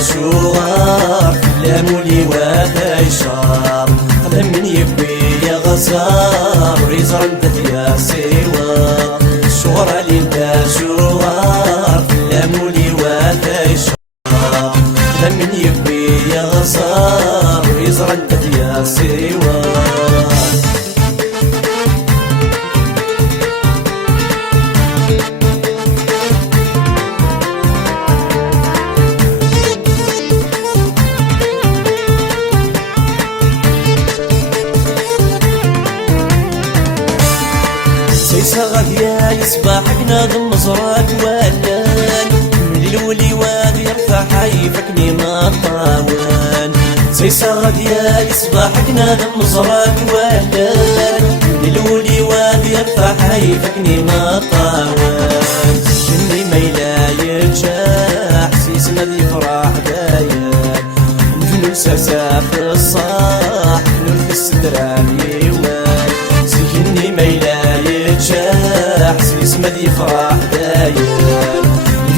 شوار لامولي وثيشار قدم من يبي يا غزار ويزرن يا سوار شورا لي انت شوار لامولي وثيشار قدم من يبي يا غزار ويزرن يا سوار سيسا يا يصبح ناظم مزرات ولان من الولي واد يرفع حيفكني ما طاوان سيسا يا يصبح ناظم مزرات ولان من الولي واد يرفع حيفكني ما طاوان جني ميلا يرجع حسيس مذي فرح دايان نفنو ساسا في الصاح نرفي السدران يوان سجني ميلا حسيس مدي فرح داير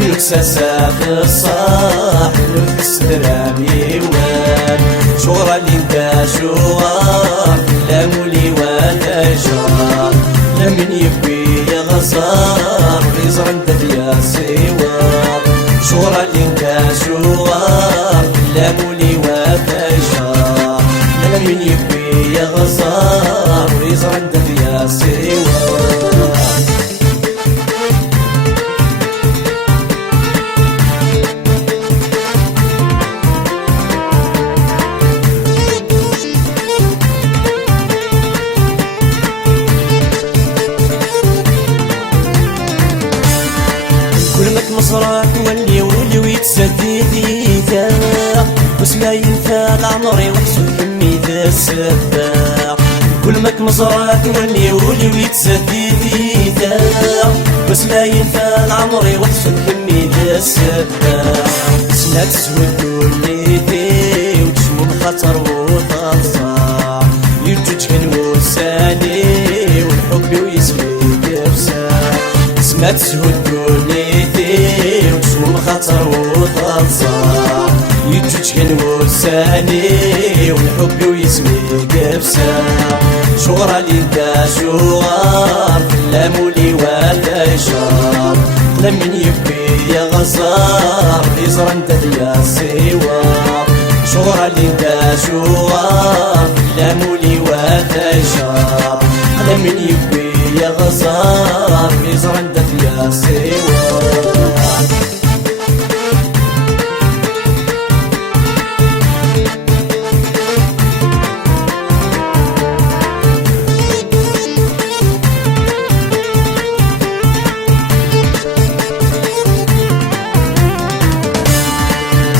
يلكسا ساق الصاح نفس السدراني وان شورا اللي انت شوار لامولي وثيشار لمن يبي يا غزار غيزر انت يا سوار شورا اللي انت شوار لامولي وثيشار لمن يبي يا غزار غيزر انت يا سوار مصرات ولي ولي ويتسدي ذا واسمع ينفع عمري وحسن كمي ذا السباع كل ماك مصرات ولي ولي ويتسدي ذا واسمع ينفع عمري وحسن كمي ذا السباع سمعت تسود وليتي وتشمم خطر وتنصاع يرجوج كان وساني والحب ويسمي كبسا سمعت تسود وليتي وتشمم خطر وتنصاع يرجوج كان وساني والحب ويسمي كبسا شغرا لي انت شوار لامولي وثيشار لمن يبي يا غزار يزر انت يا سوار شغرا لي انت شوار لامولي وثيشار لمن يبي يا غزار يزر انت يا سوار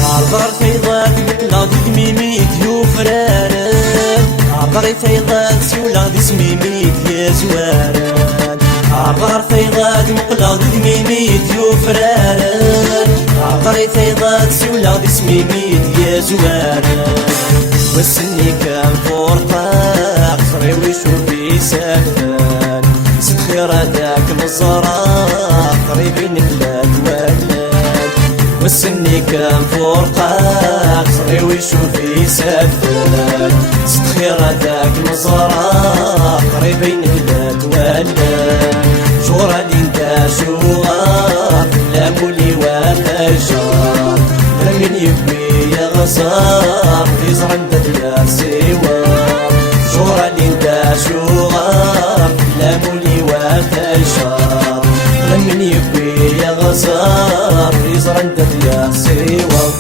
عبر فيضات مثل ضد ميميت يوفران عبر فيضات سولا دي سميميت يا زواران عبر فيضات مثل ضد ميميت يوفران عبر فيضات سولا دي سميميت يا زواران والسني كان فرقاق خري ويشوفي سافان ست خيراتك مزراق قريبين بلاد ولاد والسني كان فرقاق صغير ويشوفي سافان ست خيراتك مزراق قريبين بلاد ولاد شورا لي انت شوار لامولي وثيشار لمن يبي يا غزار يزر انت يا سوار شورا لي انت شوار لامولي وثيشار لمن يبي يا غزار يزر انت يا سوار